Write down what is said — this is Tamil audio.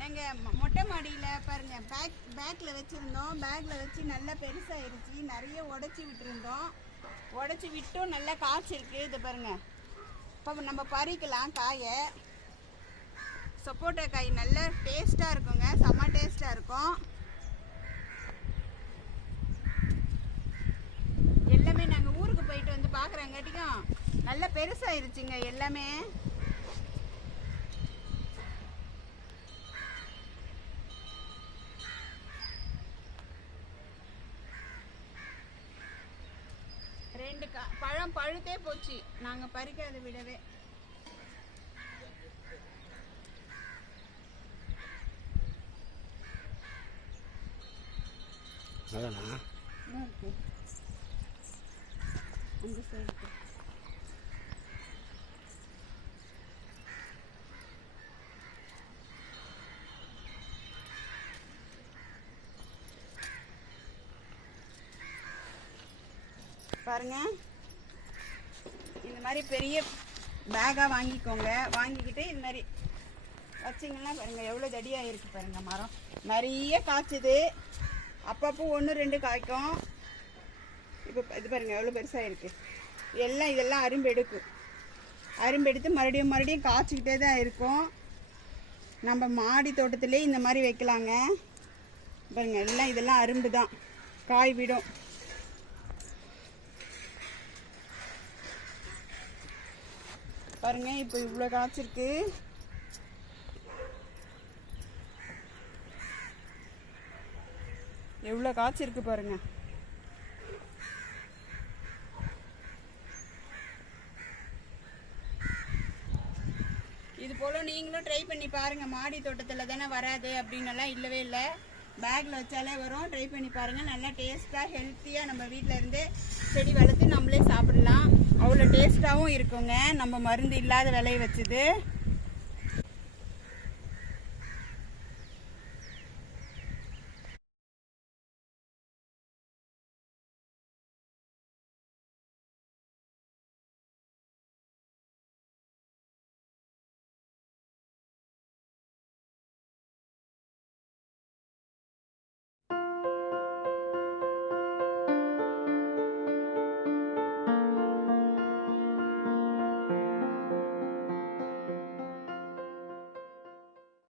நாங்கள் மொட்டை மாடியில் பாருங்க பேக் பேக்கில் வச்சுருந்தோம். பேக்கில் வச்சு நல்லா பெருசாகிருச்சு நிறைய உடச்சி விட்டுருந்தோம். உடச்சி விட்டும் நல்லா காய்ச்சிருக்கு இது பாருங்க. இப்போ நம்ம பறிக்கலாம் காயை. சப்போட்டா காய் நல்ல டேஸ்ட்டாக இருக்குங்க. செம்ம டேஸ்ட்டாக இருக்கும். எல்லாமே நாங்கள் ஊருக்கு போயிட்டு வந்து பார்க்குறங்காட்டிக்கும் நல்லா பெருசாகிருச்சுங்க எல்லாமே. ரெண்டு கா பழம் பழுத்தே போச்சு. நாங்கள் பறிக்காத விடவே. அதானா? பாருங்க. இந்த மாதிரி பெரிய பேக்காக வாங்கிக்கோங்க. வாங்கிக்கிட்டு இது மாதிரி வச்சிங்கன்னா பாருங்க எவ்வளோ தடியாக இருக்குது பாருங்க மரம். நிறைய காய்ச்சிது. அப்பப்போ ஒன்று ரெண்டு காய்க்கும். இப்போ இது பாருங்க எவ்வளோ பெருசாக இருக்கு. எல்லாம் இதெல்லாம் அரும்பு எடுக்கும். அரும்பு எடுத்து மறுபடியும் மறுபடியும் காய்ச்சிக்கிட்டே தான் இருக்கும். நம்ம மாடி தோட்டத்திலே இந்த மாதிரி வைக்கலாங்க. பாருங்க எல்லாம் இதெல்லாம் அரும்பு தான் காய் விடும். பாருங்க இப்போ இவ்வளோ காய்ச்சிருக்கு. எவ்வளோ காய்ச்சிருக்கு பாருங்க. இது போல் நீங்களும் ட்ரை பண்ணி பாருங்க மாடி தோட்டத்தில் தானே வராது அப்படின்னு எல்லாம் இல்லவே இல்லை. பேக்கில் வச்சாலே வரும். ட்ரை பண்ணி பாருங்கள் நல்லா டேஸ்ட்டாக ஹெல்த்தியாக நம்ம வீட்டில் இருந்து செடி வளர்த்து நம்மளே சாப்பிடலாம். அவ்வளோ டேஸ்ட்டாகவும் இருக்குங்க. நம்ம மருந்து இல்லாத விளைய வச்சது.